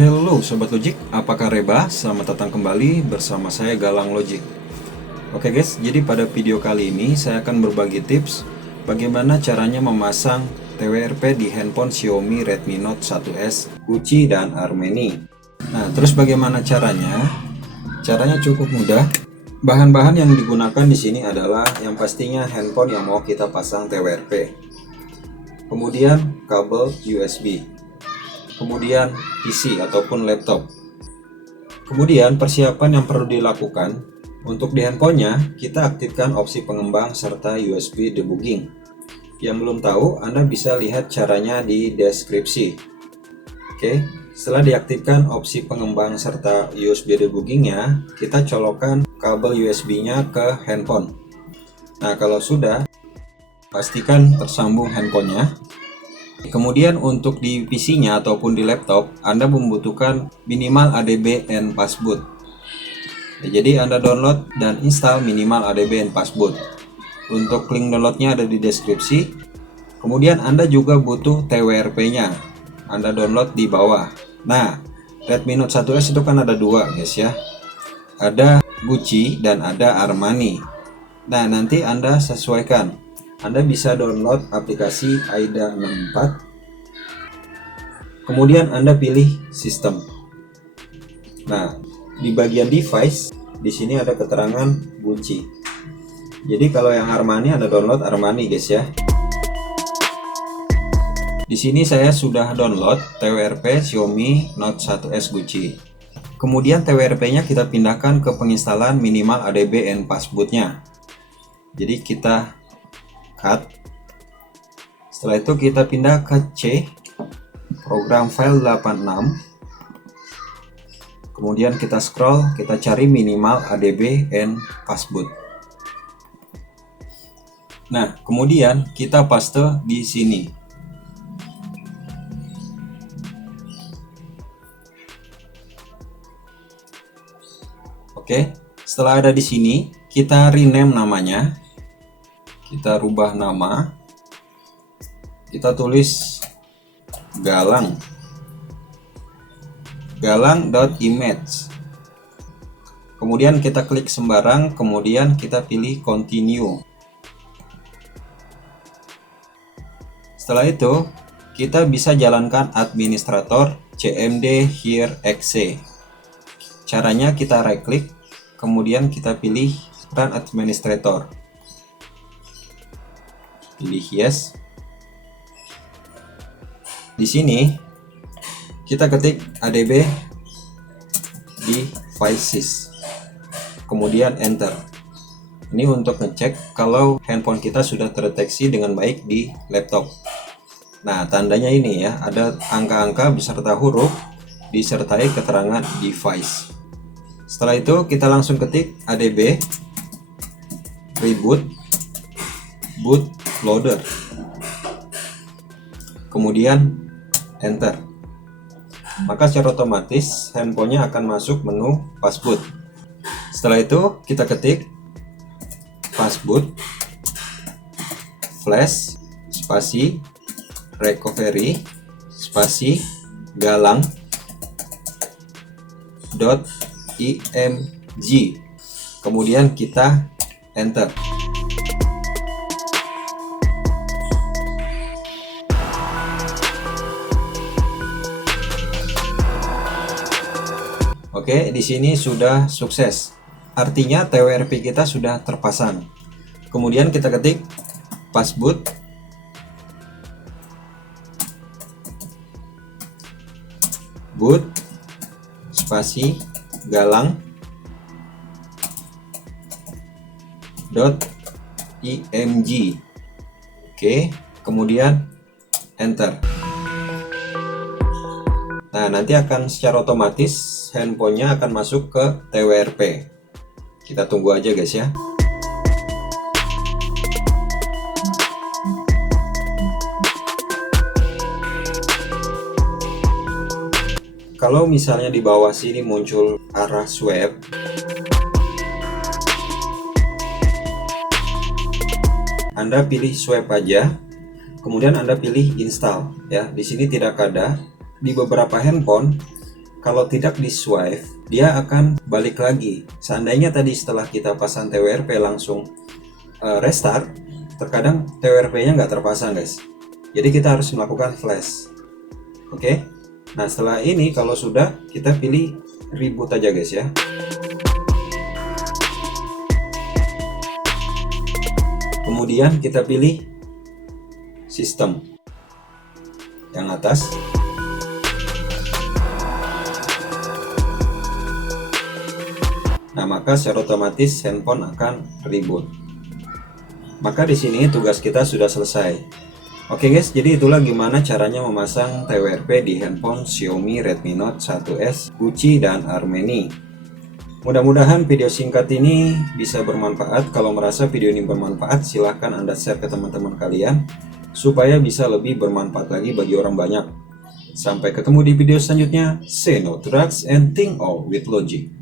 Hello Sobat Logik, apa kabar? Selamat datang kembali bersama saya Galang Logik. Oke guys, jadi pada video kali ini saya akan berbagi tips bagaimana caranya memasang TWRP di handphone Xiaomi Redmi Note 1S, Gucci, dan Armani. Nah, terus bagaimana caranya? Caranya cukup mudah. Bahan-bahan yang digunakan di sini adalah yang pastinya handphone yang mau kita pasang TWRP. Kemudian kabel USB. Kemudian PC ataupun laptop. Kemudian persiapan yang perlu dilakukan untuk di handphonenya, kita aktifkan opsi pengembang serta USB debugging. Yang belum tahu, Anda bisa lihat caranya di deskripsi. Oke, setelah diaktifkan opsi pengembang serta USB debuggingnya, kita colokkan kabel USB-nya ke handphone. Nah, kalau sudah, pastikan tersambung handphonenya. Kemudian untuk di PC-nya ataupun di laptop, Anda membutuhkan minimal ADB and passboot. Jadi Anda download dan install minimal ADB and passboot. Untuk link downloadnya ada di deskripsi. Kemudian Anda juga butuh TWRP-nya. Anda download di bawah. Nah, Redmi Note 1S itu kan ada dua guys ya. Ada Gucci dan ada Armani. Nah, nanti Anda sesuaikan. Anda bisa download aplikasi AIDA 64. Kemudian Anda pilih sistem. Nah, di bagian device di sini ada keterangan Gucci. Jadi kalau yang Armani Anda download Armani guys ya. Di sini saya sudah download TWRP Xiaomi Note 1S Gucci. Kemudian TWRP-nya kita pindahkan ke penginstalan minimal ADB and passboot-nya. Jadi kita cut. Setelah itu kita pindah ke C, program file 86. Kemudian kita scroll, kita cari minimal ADB and passboot. Nah, kemudian kita paste di sini. Oke, setelah ada di sini, kita rename namanya. Kita rubah nama, kita tulis galang.image. Kemudian kita klik sembarang, kemudian kita pilih continue. Setelah itu kita bisa jalankan administrator cmd here exe. Caranya kita right click, kemudian kita pilih run administrator. Pilih yes. Di sini kita ketik ADB devices. Kemudian enter. Ini untuk ngecek kalau handphone kita sudah terdeteksi dengan baik di laptop. Nah, tandanya ini ya, ada angka-angka beserta huruf disertai keterangan device. Setelah itu kita langsung ketik ADB reboot bootloader, kemudian enter. Maka secara otomatis handphonenya akan masuk menu passboot. Setelah itu kita ketik passboot flash spasi recovery spasi galang .img, kemudian kita enter. Oke, di sini sudah sukses. Artinya TWRP kita sudah terpasang. Kemudian kita ketik passboot boot spasi galang .img. Oke, kemudian enter. Nah, nanti akan secara otomatis handphonenya akan masuk ke TWRP. Kita tunggu aja guys ya. Kalau misalnya di bawah sini muncul arah swipe, Anda pilih swipe aja, kemudian Anda pilih install ya. Di sini tidak ada. Di beberapa handphone kalau tidak di swipe, dia akan balik lagi. Seandainya tadi setelah kita pasang TWRP langsung restart, terkadang TWRP-nya nggak terpasang guys. Jadi kita harus melakukan flash. Oke. Nah setelah ini kalau sudah, kita pilih reboot aja guys ya. Kemudian kita pilih sistem yang atas. Nah, maka secara otomatis handphone akan reboot. Maka di sini tugas kita sudah selesai. Oke guys, jadi itulah gimana caranya memasang TWRP di handphone Xiaomi Redmi Note 1S, Gucci, dan Harmony. Mudah-mudahan video singkat ini bisa bermanfaat. Kalau merasa video ini bermanfaat, silahkan Anda share ke teman-teman kalian, supaya bisa lebih bermanfaat lagi bagi orang banyak. Sampai ketemu di video selanjutnya. Say no to drugs and think all with logic.